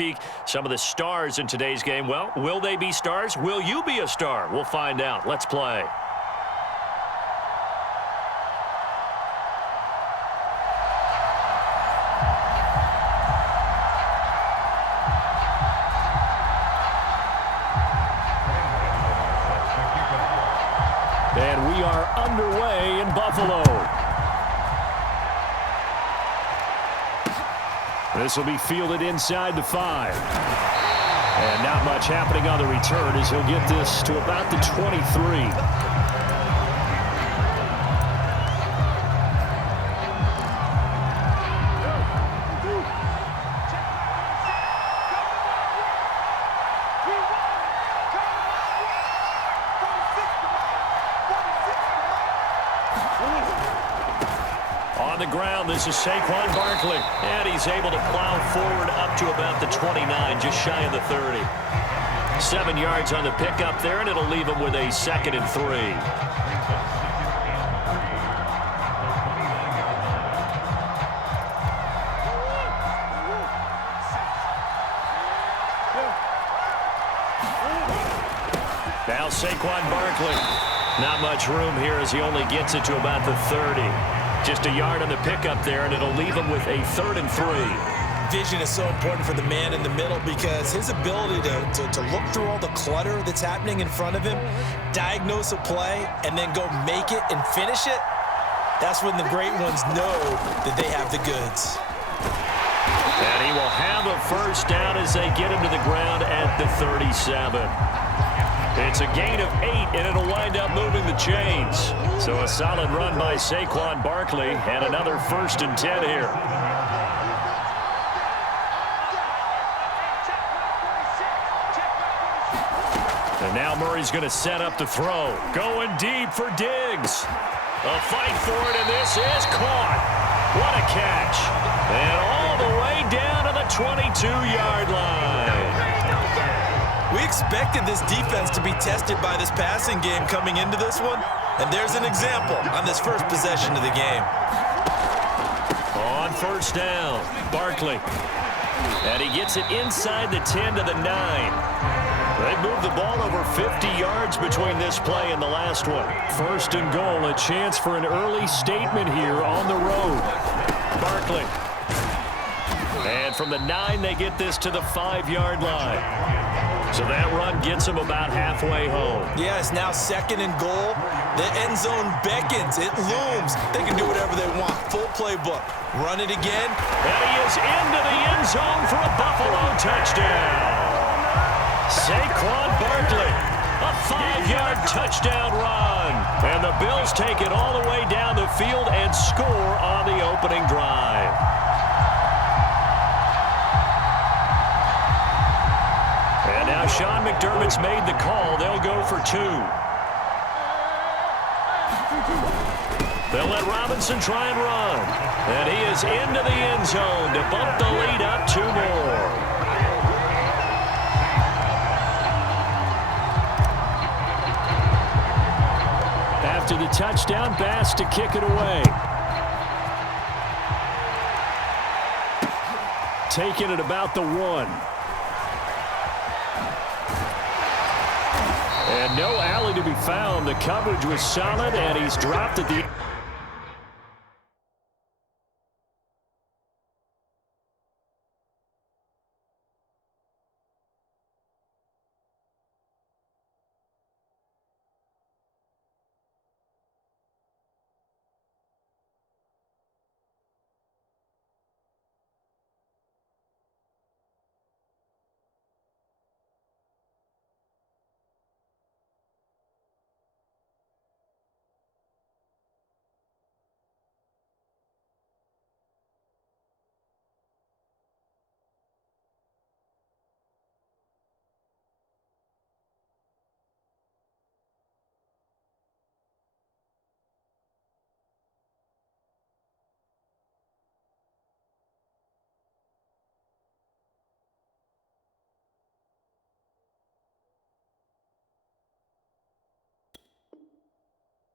peek some of the stars in today's game. Well, will they be stars? Will you be a star? We'll find out. Let's play. And we are underway in Buffalo. This will be fielded inside the 5. And not much happening on the return as he'll get this to about the 23. On the ground, this is Saquon Barkley. And he's able to plow forward up to about the 29, just shy of the 30. 7 yards on the pickup there, and it'll leave him with a 2nd and 3. Now Saquon Barkley. Not much room here as he only gets it to about the 30. Just a yard on the pickup there, and it'll leave him with a 3rd and 3. Vision is so important for the man in the middle because his ability to look through all the clutter that's happening in front of him, diagnose a play, and then go make it and finish it, that's when the great ones know that they have the goods. And he will have a first down as they get him to the ground at the 37. It's a gain of 8, and it'll wind up moving the chains. So a solid run by Saquon Barkley, and another 1st and 10 here. And now Murray's going to set up the throw. Going deep for Diggs. A fight for it, and this is caught. What a catch. And all the way down to the 22-yard line. We expected this defense to be tested by this passing game coming into this one, and there's an example on this first possession of the game. On first down, Barkley. And he gets it inside the 10 to the 9. They've moved the ball over 50 yards between this play and the last one. 1st and goal, a chance for an early statement here on the road. Barkley. And from the 9, they get this to the 5-yard line. So that run gets them about halfway home. Yeah, it's now 2nd and goal. The end zone beckons. It looms. They can do whatever they want. Full playbook. Run it again. And he is into the end zone for a Buffalo touchdown. Saquon Barkley, a 5-yard touchdown run. And the Bills take it all the way down the field and score on the opening drive. And now Sean McDermott's made the call. They'll go for 2. They'll let Robinson try and run. And he is into the end zone to bump the lead up 2 more. After the touchdown, Bass to kick it away. Taking it about the 1. And no alley to be found. The coverage was solid, and he's dropped at the...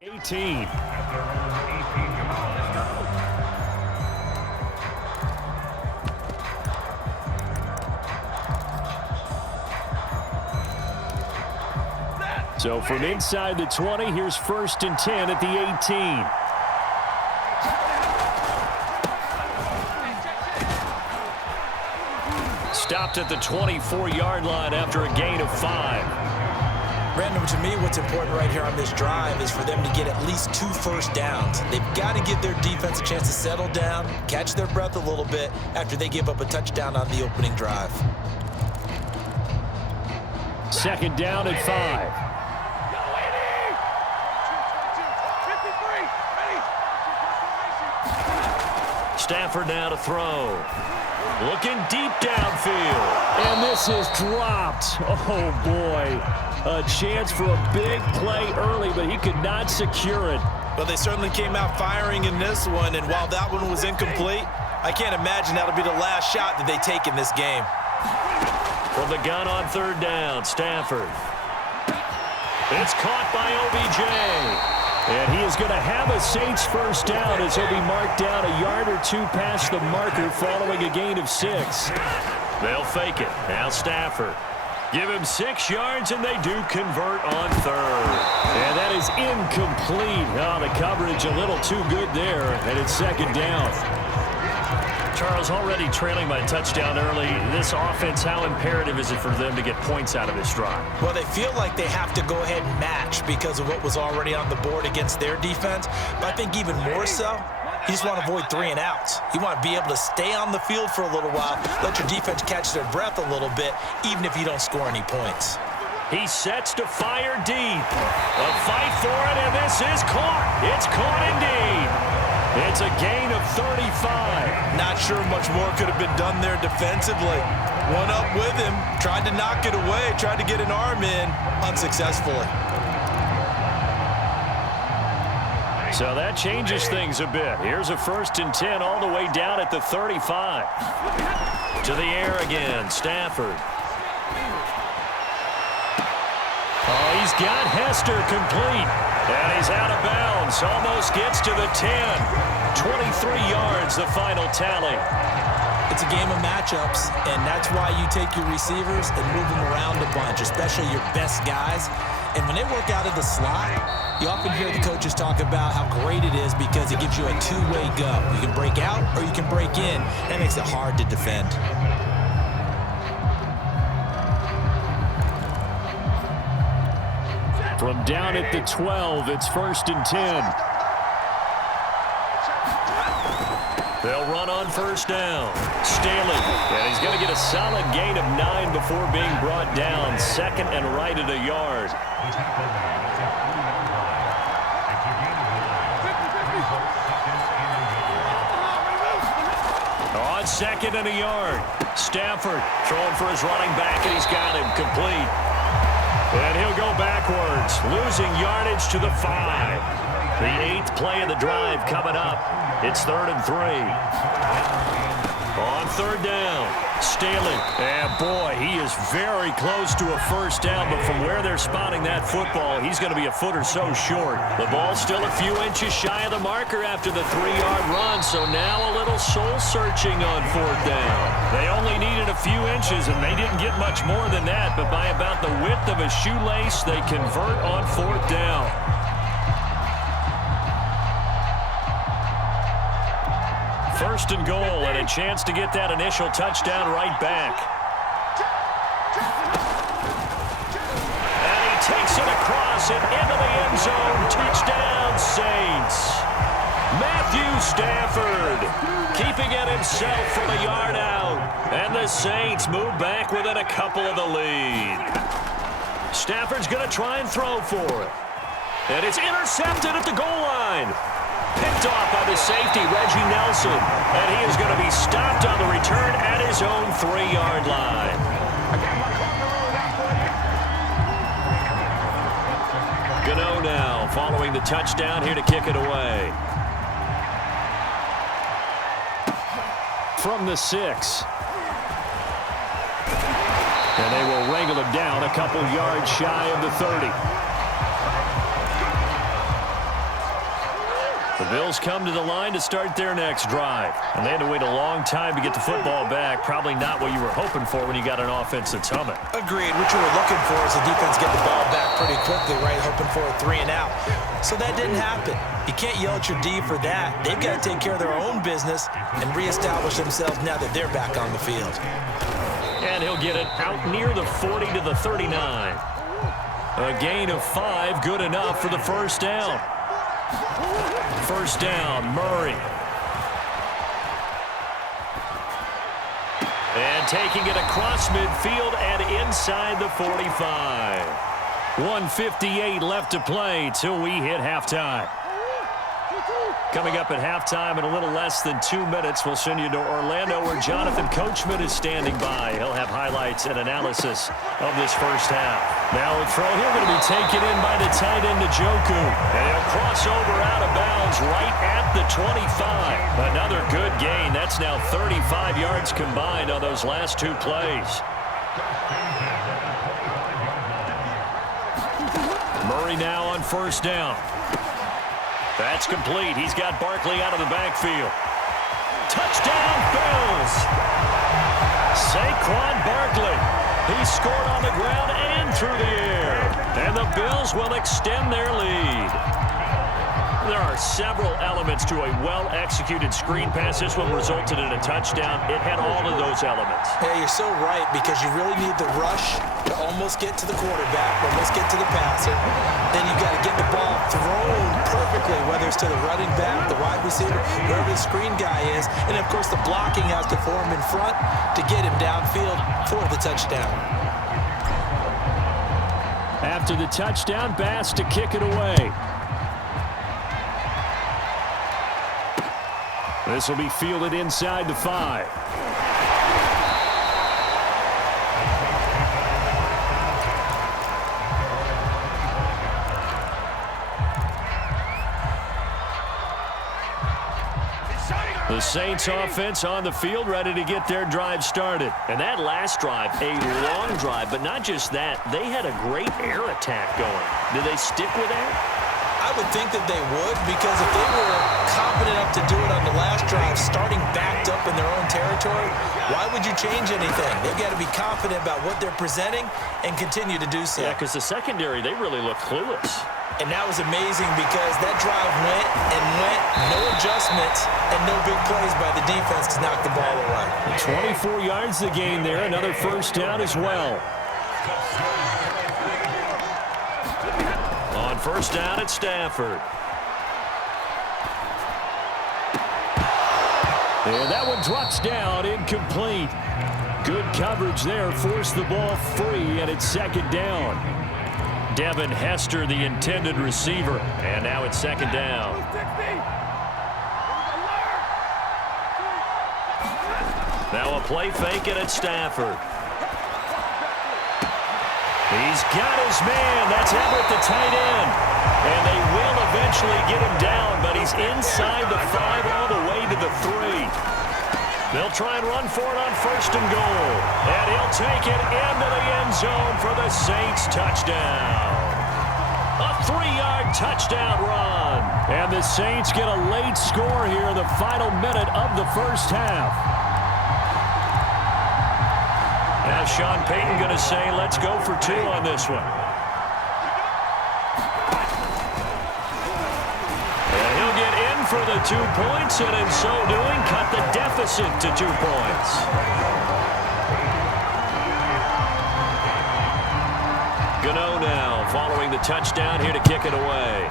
'18. So from inside the 20, here's 1st and 10 at the 18. Stopped at the 24-yard line after a gain of 5. Brandon, to me, what's important right here on this drive is for them to get at least 2 first downs. They've got to give their defense a chance to settle down, catch their breath a little bit after they give up a touchdown on the opening drive. 2nd down and 5. Stafford now to throw. Looking deep downfield. And this is dropped. Oh, boy. A chance for a big play early, but he could not secure it. Well, they certainly came out firing in this one, and while that one was incomplete, I can't imagine that'll be the last shot that they take in this game. From the gun on 3rd down, Stafford. It's caught by OBJ. And he is going to have a Saints first down as he'll be marked down a yard or 2 past the marker following a gain of 6. They'll fake it. Now Stafford. Give him 6 yards, and they do convert on 3rd. And that is incomplete. Oh, the coverage a little too good there, and it's 2nd down. Charles, already trailing by a touchdown early. This offense, how imperative is it for them to get points out of this drive? Well, they feel like they have to go ahead and match because of what was already on the board against their defense. But I think even more so, you just want to avoid 3 and outs. You want to be able to stay on the field for a little while, let your defense catch their breath a little bit, even if you don't score any points. He sets to fire deep. A fight for it, and this is caught. It's caught indeed. It's a gain of 35. Not sure much more could have been done there defensively. One up with him, tried to knock it away, tried to get an arm in, unsuccessfully. So that changes things a bit. Here's a 1st and 10 all the way down at the 35. To the air again, Stafford. Oh, he's got Hester complete. And he's out of bounds. Almost gets to the 10. 23 yards, the final tally. It's a game of matchups, and that's why you take your receivers and move them around a bunch, especially your best guys. And when they work out of the slot, you often hear the coaches talk about how great it is because it gives you a 2-way go. You can break out or you can break in. That makes it hard to defend. From down at the 12, it's 1st and 10. They'll run on 1st down. Staley, and he's going to get a solid gain of 9 before being brought down. 2nd and right at a yard. On 2nd and a yard. Stafford throwing for his running back, and he's got him complete. And he'll go backwards, losing yardage to the 5. The 8th play of the drive coming up. It's 3rd and 3. On 3rd down, Staley. And boy, he is very close to a first down, but from where they're spotting that football, he's going to be a foot or so short. The ball's still a few inches shy of the marker after the 3-yard run, so now a little soul-searching on 4th down. They only needed a few inches, and they didn't get much more than that, but by about the width of a shoelace, they convert on 4th down. First and goal, and a chance to get that initial touchdown right back. And he takes it across and into the end zone. Touchdown, Saints. Matthew Stafford keeping it himself from a yard out. And the Saints move back within a couple of the lead. Stafford's going to try and throw for it. And it's intercepted at the goal line. Picked off by the safety, Reggie Nelson. And he is going to be stopped on the return at his own 3-yard line. Gano now following the touchdown here to kick it away. From the 6. And they will wrangle him down a couple yards shy of the 30. The Bills come to the line to start their next drive. And they had to wait a long time to get the football back. Probably not what you were hoping for when you got an offense that's humming. Agreed. What you were looking for is the defense get the ball back pretty quickly, right? Hoping for a 3 and out. So that didn't happen. You can't yell at your D for that. They've got to take care of their own business and reestablish themselves now that they're back on the field. And he'll get it out near the 40 to the 39. A gain of 5, good enough for the first down. First down, Murray. And taking it across midfield and inside the 45. 1:58 left to play till we hit halftime. Coming up at halftime in a little less than 2 minutes, we'll send you to Orlando where Jonathan Coachman is standing by. He'll have highlights and analysis of this first half. Now a throw here going to be taken in by the tight end Njoku. And he'll cross over out of bounds right at the 25. Another good gain. That's now 35 yards combined on those last 2 plays. Murray now on first down. That's complete. He's got Barkley out of the backfield. Touchdown, Bills! Saquon Barkley. He scored on the ground and through the air. And the Bills will extend their lead. There are several elements to a well-executed screen pass. This one resulted in a touchdown. It had all of those elements. Hey, you're so right, because you really need the rush to almost get to the quarterback, almost get to the passer. Then you got to get the ball thrown perfectly, whether it's to the running back, the wide receiver, wherever the screen guy is. And, of course, the blocking has to form in front to get him downfield for the touchdown. After the touchdown, Bass to kick it away. This will be fielded inside the 5. The Saints offense on the field, ready to get their drive started. And that last drive, a long drive, but not just that. They had a great air attack going. Did they stick with that? I would think that they would, because if they were confident enough to do it on the last drive, starting backed up in their own territory, why would you change anything? They've got to be confident about what they're presenting and continue to do so. Yeah, because the secondary, they really look clueless. And that was amazing, because that drive went and went, no adjustments, and no big plays by the defense to knock the ball away. 24 yards to gain there, another first down as well. On first down at Stafford. And that one drops down, incomplete. Good coverage there, forced the ball free, and it's second down. Devin Hester, the intended receiver, and now it's second down. Now a play fake it at Stafford. He's got his man. That's Everett, the tight end. And they will eventually get him down, but he's inside the 5 all the way to the 3. They'll try and run for it on first and goal. And he'll take it into the end zone for the Saints touchdown. A 3-yard touchdown run. And the Saints get a late score here in the final minute of the first half. Now Sean Payton going to say, let's go for 2 on this one. And he'll get in for the 2 points, and in so doing, cut the deficit to 2 points. Gano now following the touchdown here to kick it away.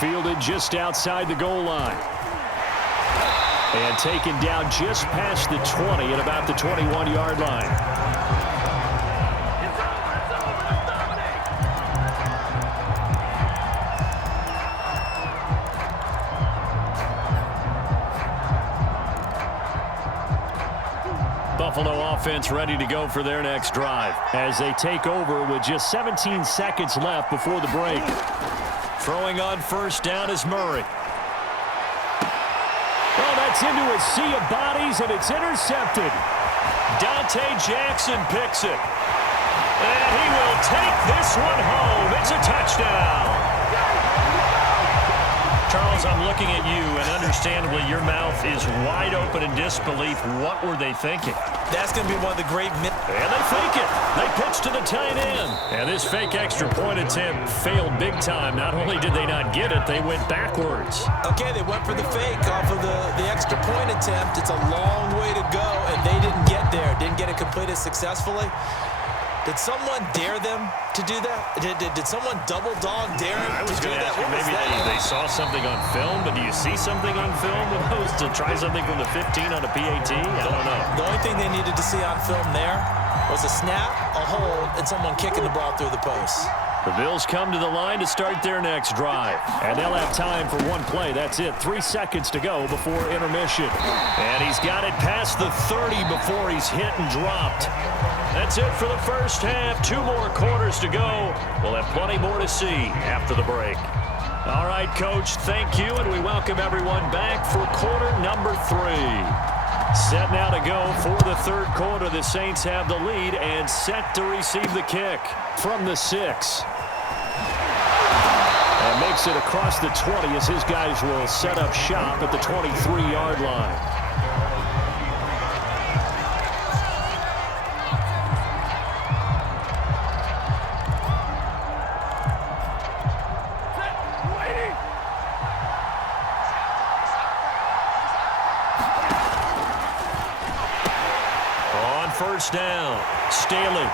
Fielded just outside the goal line. And taken down just past the 20 at about the 21-yard line. Buffalo offense ready to go for their next drive as they take over with just 17 seconds left before the break. Throwing on first down is Murray. Oh, that's into a sea of bodies, and it's intercepted. Dante Jackson picks it. And he will take this one home. It's a touchdown. Charles, I'm looking at you, and understandably your mouth is wide open in disbelief. What were they thinking? That's going to be one of the great... And they fake it. They pitch to the tight end. And this fake extra point attempt failed big time. Not only did they not get it, they went backwards. Okay, they went for the fake off of the extra point attempt. It's a long way to go, and they didn't get there. Didn't get it completed successfully. Did someone dare them to do that? Did someone double dog dare them I was to do going to that? ask you, maybe they saw something on film, but do you see something on film opposed to try something from the 15 on a PAT? I don't know. The only thing they needed to see on film there was a snap, a hold, and someone kicking the ball through the post. The Bills come to the line to start their next drive. And they'll have time for one play. That's it. 3 seconds to go before intermission. And he's got it past the 30 before he's hit and dropped. That's it for the first half. 2 more quarters to go. We'll have plenty more to see after the break. All right, Coach, thank you, and we welcome everyone back for quarter number 3. Set now to go for the third quarter. The Saints have the lead and set to receive the kick from the 6. And makes it across the 20 as his guys will set up shop at the 23-yard line. First down. Staley.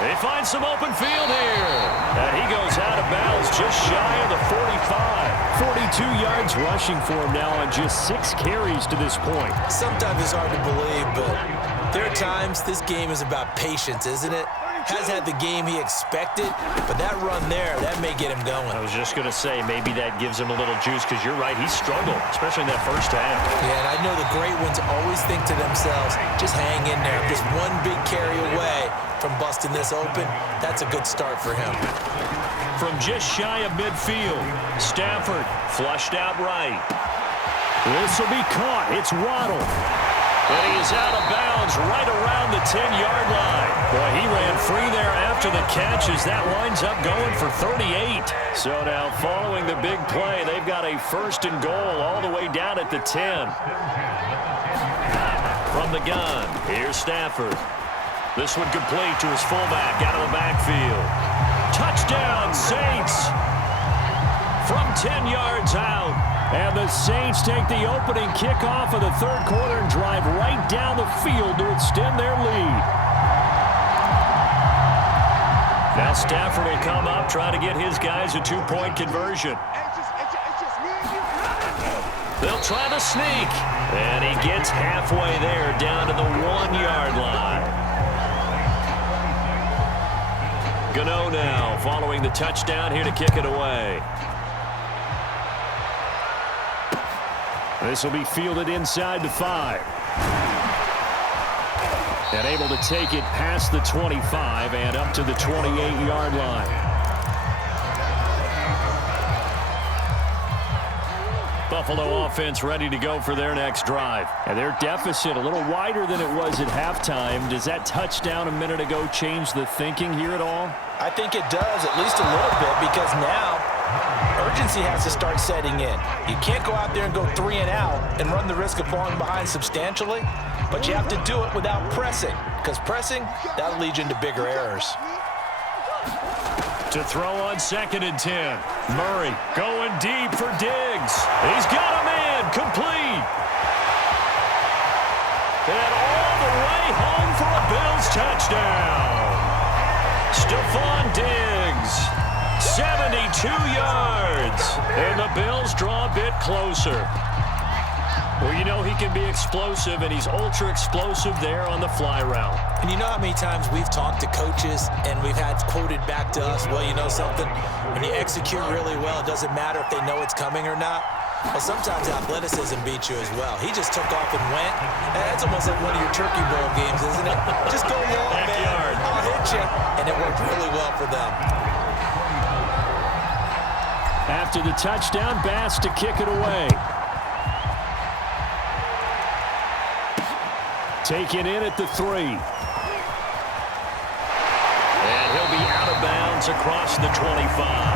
They find some open field here. And he goes out of bounds just shy of the 45. 42 yards rushing for him now on just 6 carries to this point. Sometimes it's hard to believe, but there are times this game is about patience, isn't it? Has had the game he expected, but that run there, that may get him going. I was just going to say, maybe that gives him a little juice, because you're right, he struggled, especially in that first half. Yeah, and I know the great ones always think to themselves, just hang in there. Just one big carry away from busting this open. That's a good start for him. From just shy of midfield, Stafford flushed out right. This will be caught. It's Waddle. And he is out of bounds right around the 10-yard line. Boy, he ran free there after the catch as that winds up going for 38. So now following the big play, they've got a first and goal all the way down at the 10. From the gun, here's Stafford. This one complete to his fullback out of the backfield. Touchdown, Saints! From 10 yards out. And the Saints take the opening kickoff of the third quarter and drive right down the field to extend their lead. Now Stafford will come up, try to get his guys a 2-point conversion. They'll try to sneak. And he gets halfway there down to the 1-yard line. Gano now following the touchdown here to kick it away. This will be fielded inside the 5. And able to take it past the 25 and up to the 28-yard line. Buffalo offense ready to go for their next drive. And their deficit a little wider than it was at halftime. Does that touchdown a minute ago change the thinking here at all? I think it does, at least a little bit, because now urgency has to start setting in. You can't go out there and go 3 and out and run the risk of falling behind substantially, but you have to do it without pressing, because pressing, that'll lead you into bigger errors. To throw on 2nd and 10. Murray going deep for Diggs. He's got a man complete. And all the way home for a Bills touchdown. Stephon Diggs, 72 yards. And the Bills draw a bit closer. Well, you know he can be explosive, and he's ultra-explosive there on the fly route. And you know how many times we've talked to coaches and we've had quoted back to us, well, you know something? When you execute really well, it doesn't matter if they know it's coming or not. Well, sometimes athleticism beats you as well. He just took off and went. And that's almost like one of your Turkey Bowl games, isn't it? Just go long, man. I'll hit you. And it worked really well for them. After the touchdown, Bass to kick it away. Taken in at the 3. And he'll be out of bounds across the 25.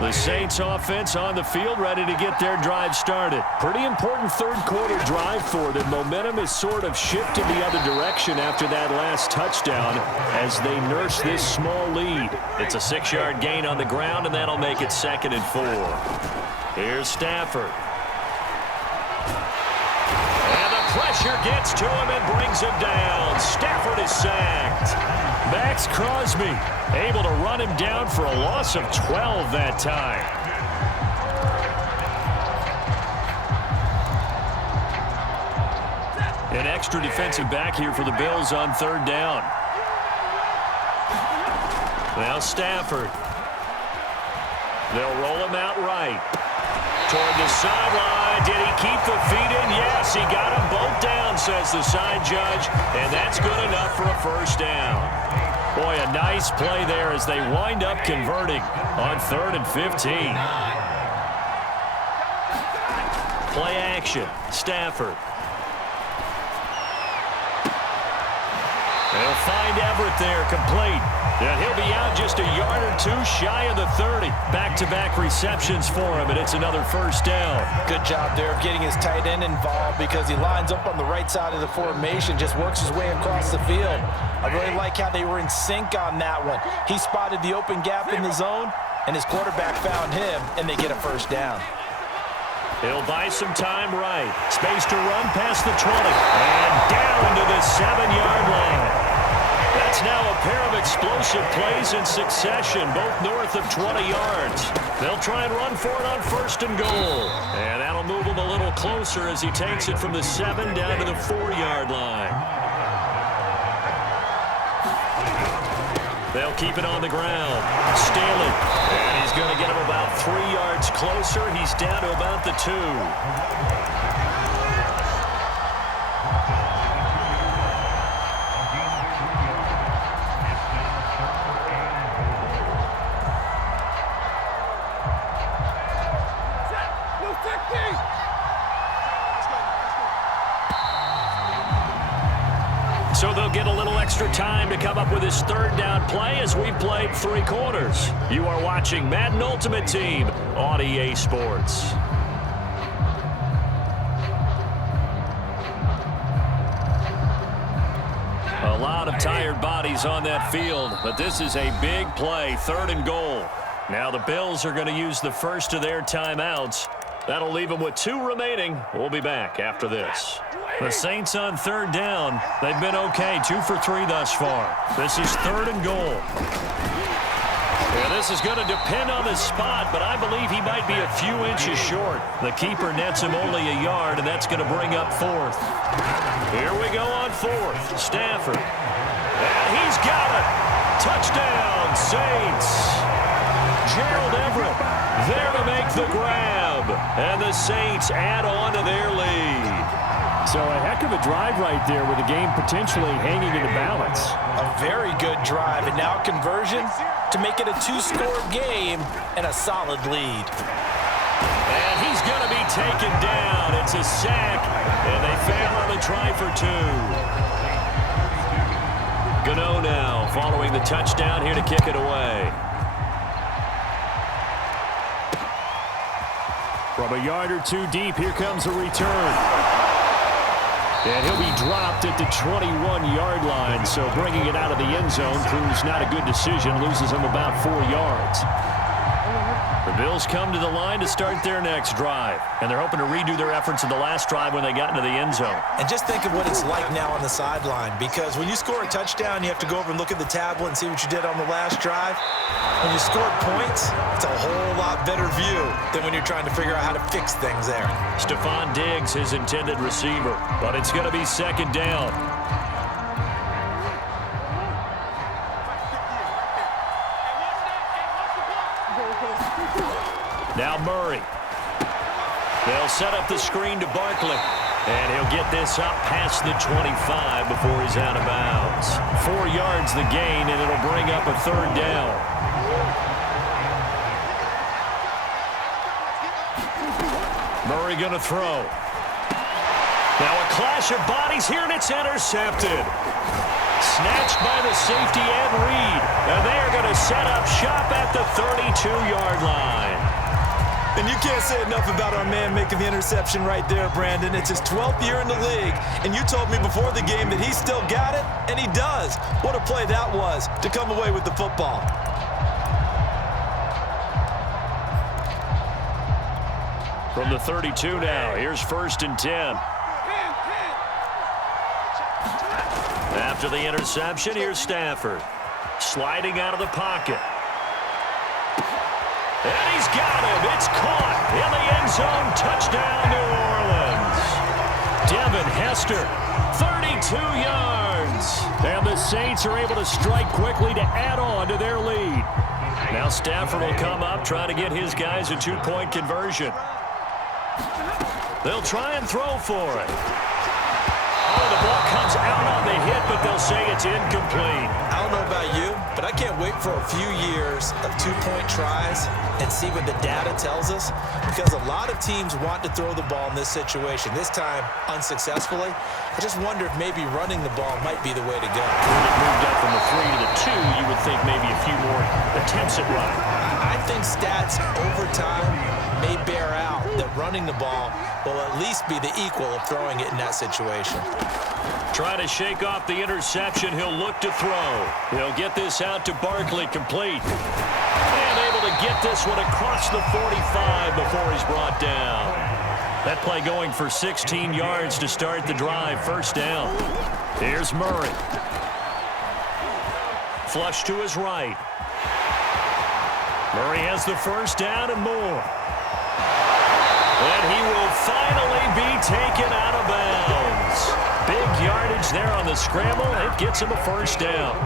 The Saints offense on the field, ready to get their drive started. Pretty important third quarter drive for them. Momentum has sort of shifted the other direction after that last touchdown as they nurse this small lead. It's a 6-yard gain on the ground, and that'll make it 2nd and 4. Here's Stafford. And the pressure gets to him and brings him down. Stafford is sacked. Max Crosby able to run him down for a loss of 12 that time. An extra defensive back here for the Bills on 3rd down. Now Stafford. They'll roll him out right. Toward the sideline. Did he keep the feet in? Yes, he got them both down, says the side judge. And that's good enough for a 1st down. Boy, a nice play there as they wind up converting on 3rd and 15. Play action. Stafford. They'll find Everett there, complete. And he'll be out just a yard or 2 shy of the 30. Back-to-back receptions for him, and it's another 1st down. Good job there of getting his tight end involved because he lines up on the right side of the formation, just works his way across the field. I really like how they were in sync on that one. He spotted the open gap in the zone, and his quarterback found him, and they get a 1st down. He'll buy some time right. Space to run past the 20. And down to the 7-yard line. That's now a pair of explosive plays in succession, both north of 20 yards. They'll try and run for it on 1st and goal. And that'll move him a little closer as he takes it from the 7 down to the 4-yard line. They'll keep it on the ground. Staley. And he's going to get him about 3 yards closer. He's down to about the 2. So they'll get a little extra time to come up with his 3rd down play as we've played 3 quarters. You are watching Madden Ultimate Team on EA Sports. A lot of tired bodies on that field, but this is a big play, 3rd and goal. Now the Bills are going to use the first of their timeouts. That'll leave them with 2 remaining. We'll be back after this. The Saints on 3rd down. They've been okay, 2 for 3 thus far. This is 3rd and goal. Yeah, this is going to depend on his spot, but I believe he might be a few inches short. The keeper nets him only a yard, and that's going to bring up 4th. Here we go on 4th. Stafford. And he's got it. Touchdown, Saints. Gerald Everett there to make the grab. And the Saints add on to their lead. So a heck of a drive right there with the game potentially hanging in the balance. A very good drive, and now conversion to make it a 2-score game and a solid lead. And he's going to be taken down. It's a sack, and they fail on the try for 2. Gano now following the touchdown here to kick it away. From a yard or 2 deep, here comes a return. And he'll be dropped at the 21-yard line, so bringing it out of the end zone proves not a good decision, loses him about 4 yards. The Bills come to the line to start their next drive, and they're hoping to redo their efforts in the last drive when they got into the end zone. And just think of what it's like now on the sideline, because when you score a touchdown, you have to go over and look at the tablet and see what you did on the last drive. When you scored points, it's a whole lot better view than when you're trying to figure out how to fix things there. Stephon Diggs, his intended receiver, but it's going to be 2nd down. Now Murray. They'll set up the screen to Barkley. And he'll get this up past the 25 before he's out of bounds. 4 yards the gain, and it'll bring up a 3rd down. Murray going to throw. Now a clash of bodies here, and it's intercepted. Snatched by the safety Ed Reed. And they are going to set up shop at the 32-yard line. And you can't say enough about our man making the interception right there, Brandon. It's his 12th year in the league, and you told me before the game that he still got it, and he does. What a play that was to come away with the football. From the 32 now, here's 1st and 10. After the interception, here's Stafford. Sliding out of the pocket. And he's got him. It's caught in the end zone. Touchdown, New Orleans. Devin Hester, 32 yards. And the Saints are able to strike quickly to add on to their lead. Now Stafford will come up, trying to get his guys a 2-point conversion. They'll try and throw for it. Oh, the ball comes out on the hit, but they'll say it's incomplete. I don't know about you, but I can't wait for a few years of 2-point tries and see what the data tells us, because a lot of teams want to throw the ball in this situation, this time unsuccessfully. I just wonder if maybe running the ball might be the way to go. When it moved up from the 3 to the 2, you would think maybe a few more attempts at running. I think stats over time may bear out that running the ball will at least be the equal of throwing it in that situation. Trying to shake off the interception. He'll look to throw. He'll get this out to Barkley, complete. And able to get this one across the 45 before he's brought down. That play going for 16 yards to start the drive. 1st down. Here's Murray. Flush to his right. Murray has the 1st down and more. And he will finally be taken out of bounds. Big yardage there on the scramble. It gets him a 1st down.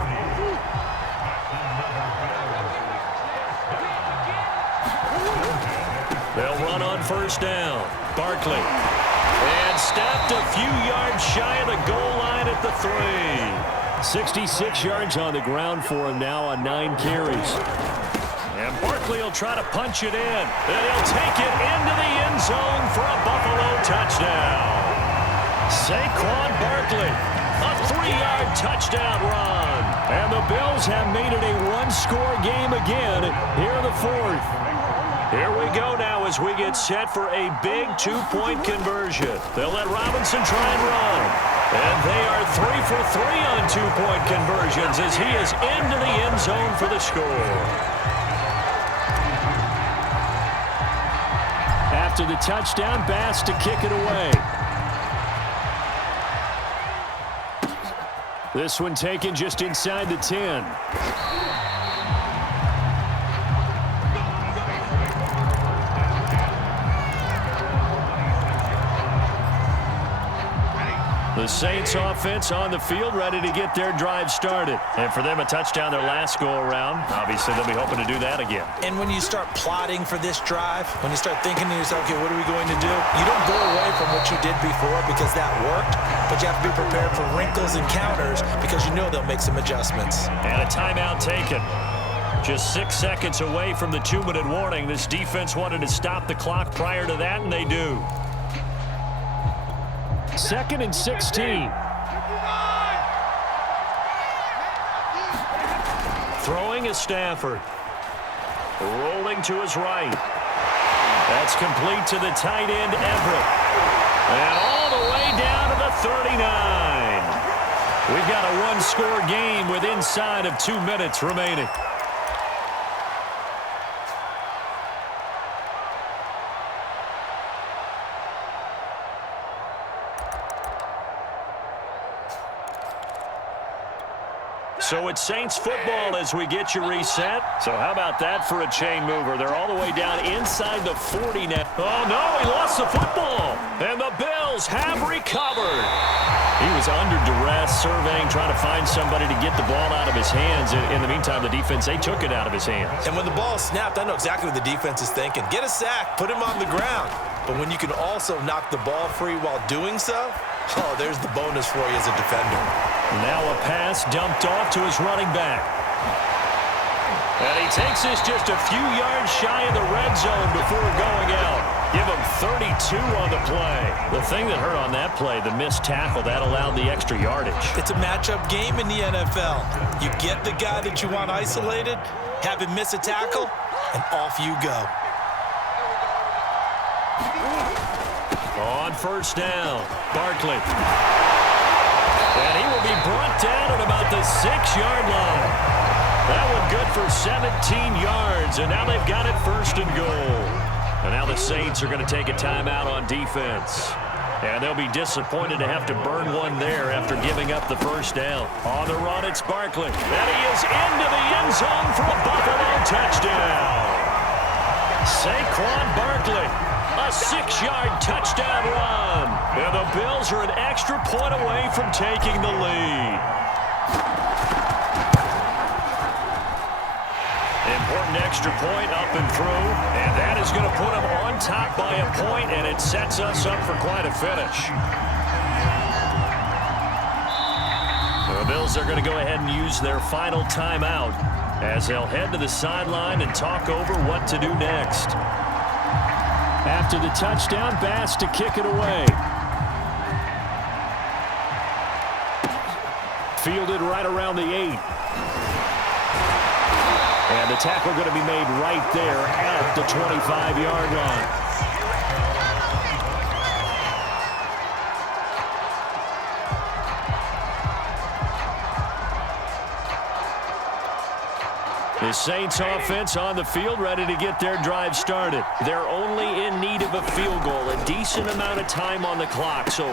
They'll run on 1st down. Barkley. And stopped a few yards shy of the goal line at the 3. 66 yards on the ground for him now on 9 carries. And Barkley will try to punch it in. And he'll take it into the end zone for a Buffalo touchdown. Saquon Barkley, a 3-yard touchdown run. And the Bills have made it a 1-score game again here in the 4th. Here we go now as we get set for a big 2-point conversion. They'll let Robinson try and run. And they are 3 for 3 on 2-point conversions as he is into the end zone for the score. After the touchdown, Bass to kick it away. This one taken just inside the 10. The Saints offense on the field, ready to get their drive started. And for them, a touchdown their last go-around. Obviously, they'll be hoping to do that again. And when you start plotting for this drive, when you start thinking to yourself, okay, what are we going to do? You don't go away from what you did before because that worked, but you have to be prepared for wrinkles and counters because you know they'll make some adjustments. And a timeout taken. Just 6 seconds away from the 2-minute warning. This defense wanted to stop the clock prior to that, and they do. 2nd and 16. Throwing is Stafford. Rolling to his right. That's complete to the tight end, Everett. And all the way down to the 39. We've got a 1-score game with inside of 2 minutes remaining. So it's Saints football as we get you reset. So how about that for a chain mover? They're all the way down inside the 40 now. Oh, no, he lost the football. And the Bills have recovered. He was under duress, surveying, trying to find somebody to get the ball out of his hands. In the meantime, the defense, they took it out of his hands. And when the ball snapped, I know exactly what the defense is thinking. Get a sack, put him on the ground. But when you can also knock the ball free while doing so, oh, there's the bonus for you as a defender. Now a pass dumped off to his running back. And he takes this just a few yards shy of the red zone before going out. Give him 32 on the play. The thing that hurt on that play, the missed tackle, that allowed the extra yardage. It's a matchup game in the NFL. You get the guy that you want isolated, have him miss a tackle, and off you go. On first down, Barkley. And he will be brought down at about the 6-yard line. That one good for 17 yards, and now they've got it first and goal. And now the Saints are going to take a timeout on defense. And they'll be disappointed to have to burn one there after giving up the first down. On the run, it's Barkley. And he is into the end zone for a Buffalo touchdown. Saquon Barkley, a 6-yard touchdown run. And the Bills are an extra point away from taking the lead. Important extra point up and through, and that is going to put them on top by a point, and it sets us up for quite a finish. The Bills are going to go ahead and use their final timeout as they'll head to the sideline and talk over what to do next. After the touchdown, Bass to kick it away. Fielded right around the 8. And the tackle going to be made right there at the 25-yard line. The Saints offense on the field, ready to get their drive started. They're only in need of a field goal, a decent amount of time on the clock. So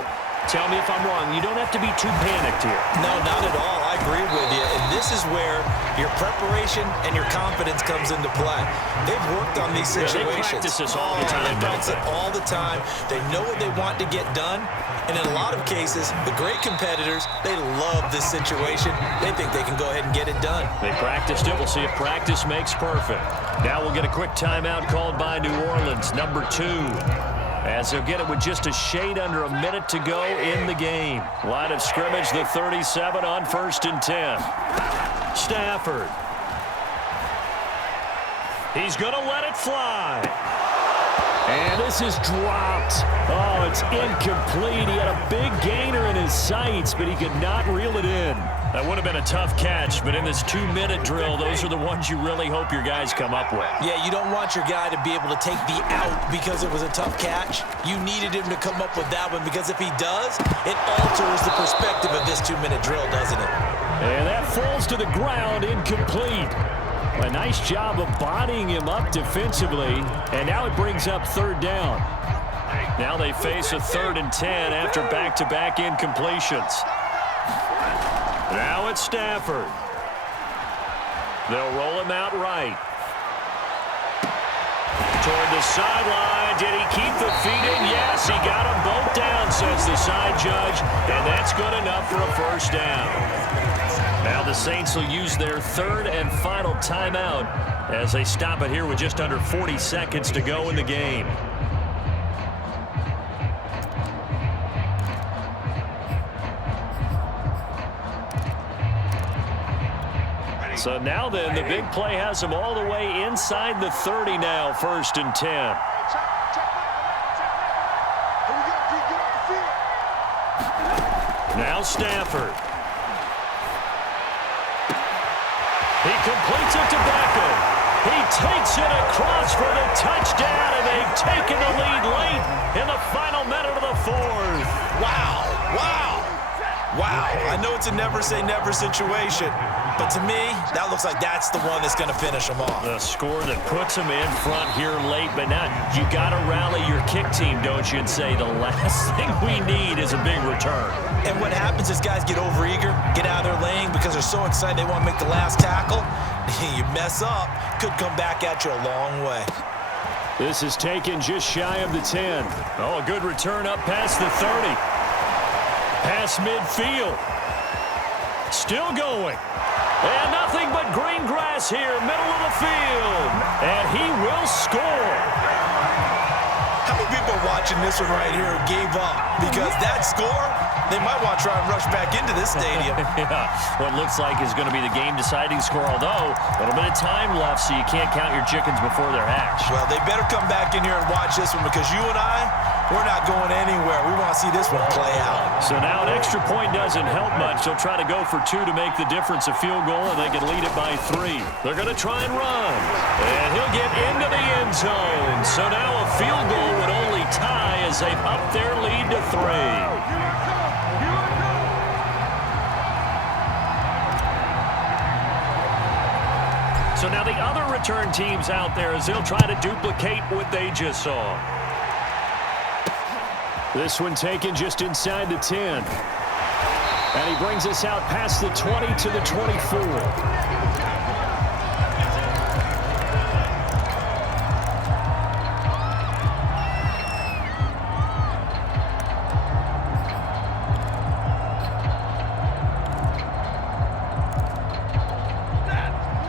tell me if I'm wrong. You don't have to be too panicked here. No, not at all. I agree with you. And this is where your preparation and your confidence comes into play. They've worked on these situations. They practice this all the time. They practice it all the time. They know what they want to get done. And in a lot of cases, the great competitors, they love this situation. They think they can go ahead and get it done. They practiced it. We'll see if practice makes perfect. Now we'll get a quick timeout called by New Orleans, number 2. As they'll get it with just a shade under a minute to go in the game. Line of scrimmage, the 37 on 1st and 10. Stafford. He's going to let it fly. And this is dropped. Oh, it's incomplete. He had a big gainer in his sights, but he could not reel it in. That would have been a tough catch, but in this 2-minute drill, those are the ones you really hope your guys come up with. Yeah, you don't want your guy to be able to take the out because it was a tough catch. You needed him to come up with that one because if he does, it alters the perspective of this 2-minute drill, doesn't it? And that falls to the ground, incomplete. A nice job of bodying him up defensively, and now it brings up 3rd down. Now they face a 3rd and 10 after back-to-back incompletions. Now it's Stafford. They'll roll him out right. Toward the sideline. Did he keep the feet in? Yes, he got them both down, says the side judge, and that's good enough for a first down. Now the Saints will use their 3rd and final timeout as they stop it here with just under 40 seconds to go in the game. So now then, the big play has them all the way inside the 30 now, 1st and 10. Now Stafford. He completes it to Beckham. He takes it across for the touchdown, and they've taken the lead late in the final minute of the 4th. Wow, wow, wow. I know it's a never-say-never situation, but to me, that looks like that's the one that's going to finish them off. The score that puts them in front here late, but now you got to rally your kick team, don't you, and say the last thing we need is a big return. And what happens is guys get overeager, get out of their lane because they're so excited they want to make the last tackle. You mess up, could come back at you a long way. This is taken just shy of the 10. Oh, a good return up past the 30. Past midfield. Still going. And nothing but green grass here, middle of the field. And he will score. How many people watching this one right here who gave up, because that score, they might want to try and rush back into this stadium. Yeah, what looks like is going to be the game-deciding score, although a little bit of time left, so you can't count your chickens before they're hatched. Well, they better come back in here and watch this one, because you and I, we're not going anywhere. We want to see this one play out. So now an extra point doesn't help much. They'll try to go for 2 to make the difference a field goal, and they can lead it by 3. They're going to try and run, and he'll get into the end zone. So now a field goal would only tie as they up their lead to 3. So now the other return teams out there as they'll try to duplicate what they just saw. This one taken just inside the 10. And he brings us out past the 20 to the 24.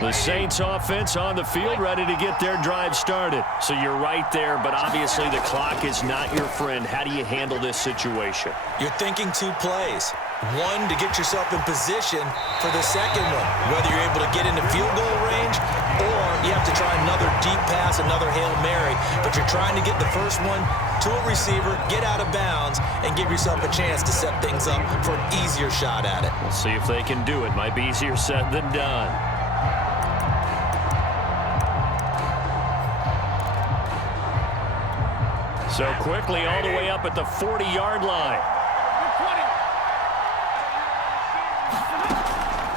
The Saints offense on the field, ready to get their drive started. So you're right there, but obviously the clock is not your friend. How do you handle this situation? You're thinking 2 plays. One, to get yourself in position for the second one, whether you're able to get into field goal range or you have to try another deep pass, another Hail Mary, but you're trying to get the first one to a receiver, get out of bounds, and give yourself a chance to set things up for an easier shot at it. We'll see if they can do it. Might be easier said than done. So quickly all the way up at the 40-yard line.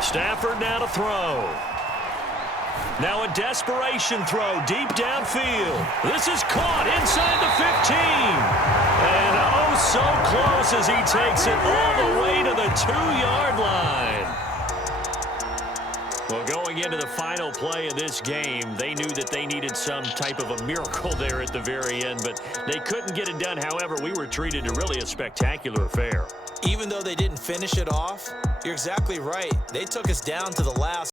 Stafford now to throw. Now a desperation throw deep downfield. This is caught inside the 15. And oh, so close as he takes it all the way to the 2-yard line. Well, going into the final play of this game, they knew that they needed some type of a miracle there at the very end, but they couldn't get it done. However, we were treated to really a spectacular affair. Even though they didn't finish it off, you're exactly right. They took us down to the last